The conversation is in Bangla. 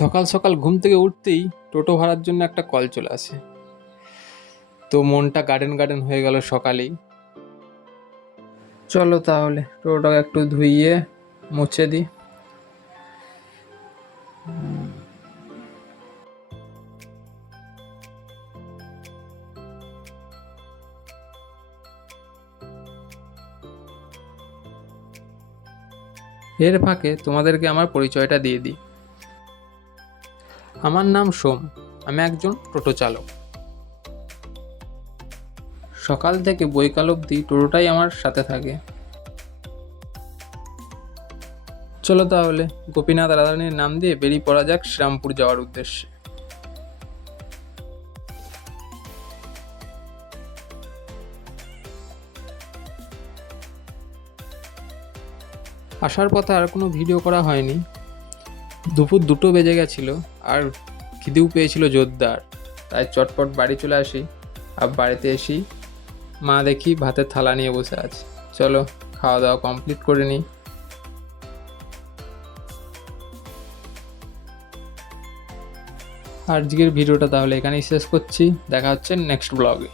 সকাল সকাল ঘুম থেকে উঠতেই টোটো ভাড়ার জন্য একটা কল চলে আসে। তো মনটা গার্ডেন গার্ডেন হয়ে গেল সকালেই। চলো তাহলে টোটোটাকে একটু ধুইয়ে মুছে দিই। এর ফাঁকে তোমাদেরকে আমার পরিচয়টা দিয়ে দিই। আমার নাম সোম, আমি একজন টোটো চালক। সকাল থেকে বৈকাল অবধি টোটোটাই আমার সাথে থাকে। চলো তাহলে গোপীনাথ রাধারানীর নাম দিয়ে বেরিয়ে পড়া যাক শ্রীরামপুর যাওয়ার উদ্দেশ্যে। আসার পথে আর কোনো ভিডিও করা হয়নি। দুপুর 2টো বেজে গেছিলো আর খিদেও পেয়েছিল জোরদার, তাই চটপট বাড়ি চলে আসি। আর বাড়িতে এসি মা দেখি ভাতের থালা নিয়ে বসে আছে। চলো খাওয়া দাওয়া কমপ্লিট করে নিই। আজকের ভিডিওটা তাহলে এখানেই শেষ করছি। দেখা হচ্ছে নেক্সট ব্লগে।